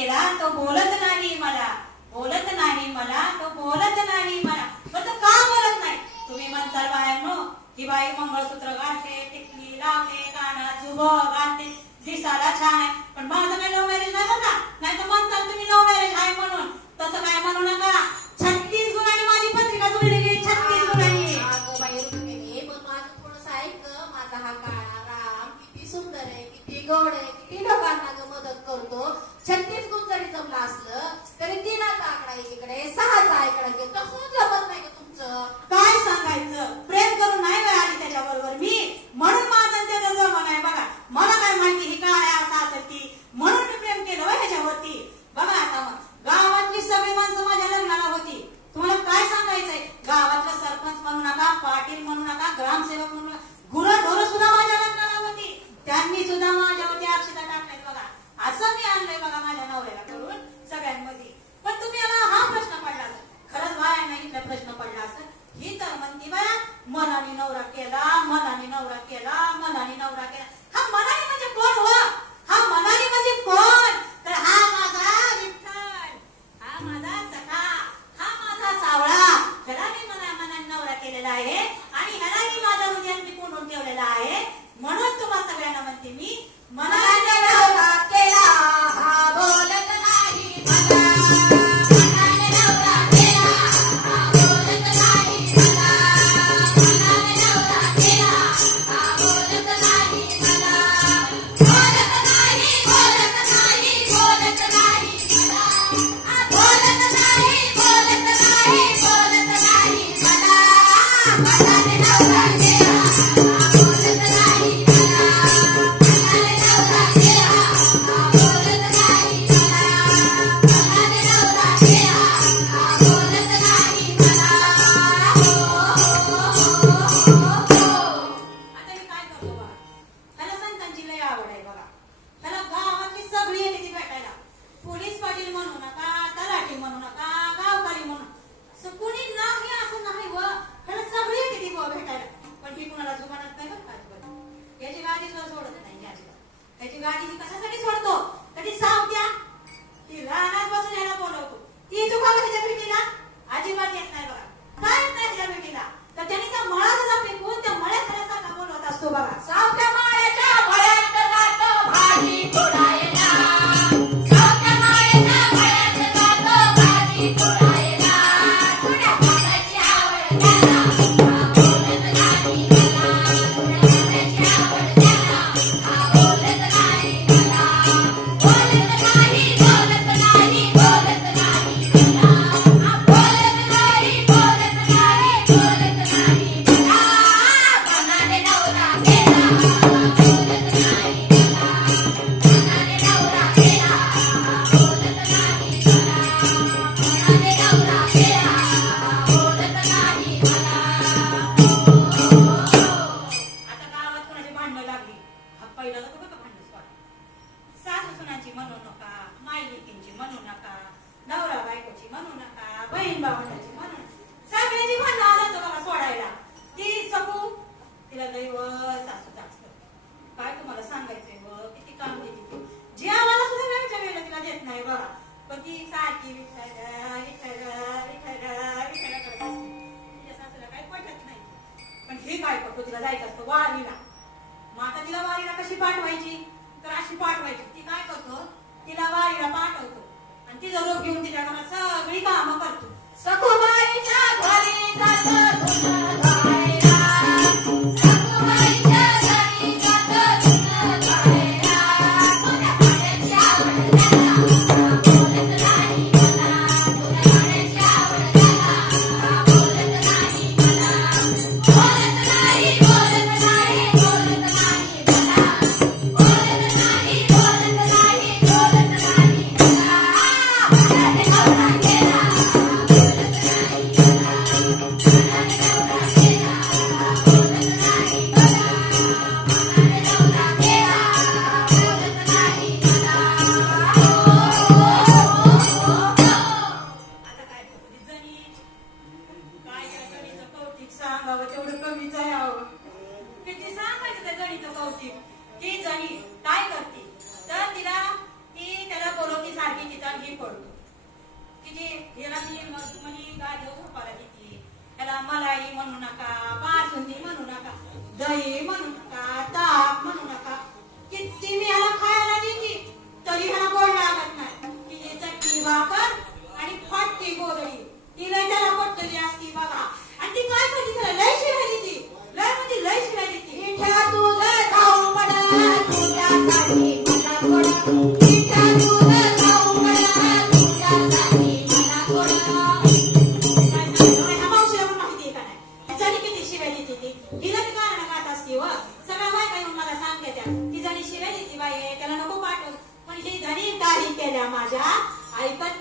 केला तो बोलत नाही मला, बोलत नाही मला, तो बोलत नाही मला. पण तो का बोलत नाही? तुम्ही म्हणताल बायांनो की बाई मंगळसूत्र घालते, टिकली लावते, कानात झुबं घालते, दिसायला छान आहे. पण माझं काही लव्ह मॅरेज नाही बघा. नाही तर म्हणताल तुम्ही लव्ह मॅरेज आहे म्हणून. तसं काय म्हणू नका. 36 गुणांनी माझी पत्रिका जुळलेली, 36 गुणांनी. अगं बाई रुक्मिणी, पण माझं थोडंसं ऐक. माझा हा काळा राम किती सुंदर आहे, किती गोड आहे, किती लोकांना मदत करतो. 36 गुण जरी जमला असलं तरी 3चा आकडा एकीकडे, 6चा आकडा घे. तसं जमत नाही का तुमचं? काय सांगायचं? प्रेम करून नाही वेळ आली त्याच्याबरोबर मी, म्हणून माझं त्याचं जमन आहे बघा. मला काय माहिती ही काय असं असेल ती, म्हणून मी प्रेम केलं ह्याच्यावरती. बघा आता मग गावातली सगळी माणसं माझ्या लग्नाला होती. तुम्हाला काय सांगायचंय? गावातलं सरपंच म्हणू नका, पाटील म्हणू नका, ग्रामसेवक म्हणू नका, गुरढोर सुद्धा माझ्या लग्नाला होती. त्यांनी सुद्धा माझ्यावरती अक्षता टाकल्यात बघा. असं मी आणलंय बघा माझ्या नवऱ्याला करून सगळ्यांमध्ये. पण तुम्ही हा प्रश्न पडला असेल, खरंच बाया नाही इथला प्रश्न पडला असेल. ही तर म्हणती बाया मनाने नवरा केला, मनाने नवरा केला, मनाने नवरा केला. हा मनाने म्हणजे कोण हो? हा मनाने म्हणजे कोण? तर हा माझा विठ्ठल, हा माझा सखा, हा माझा सावळा. ह्याला मी मनाने नवरा केलेला आहे आणि ह्याला मी माझ्या हृदयात मी कोंडून ठेवलेला आहे. म्हणून तुम्हा सगळ्यांना म्हणते मी मनाने नवरा केला, हा बोलत नाही मला. मी पडतो तिथे हिला मी म्हणी गाजव झोपायला देते त्याला मलाई म्हणू नका बासुंदी म्हणू नका दही म्हणू नका ताक म्हणू नका किती मी ह्याला खायला देते तरी ह्याला गोड लागत नाही तिची चटणी भाकर आणि फाटकी गोदडी तिला त्याला पटली असती बघा आणि ती काय करते तिला लय शिवाय देते लय म्हणजे लय शिवाय देते पिठा तुझं खाऊ म्हणा तुझ्यासाठी मला गोड पिठा तुझं खाऊ म्हणा तुझ्यासाठी मला गोड ह्या मावशीला पण माहिती आहे का नाही जणी किती शिवाय देते ती हिला ती गाणं गात असते व सगळ्या बायका येऊन मला सांगते त्या ती जणी शिवाय देते बाई त्याला नको पाठव पण ही जणी काही केल्या माझ्या ऐकत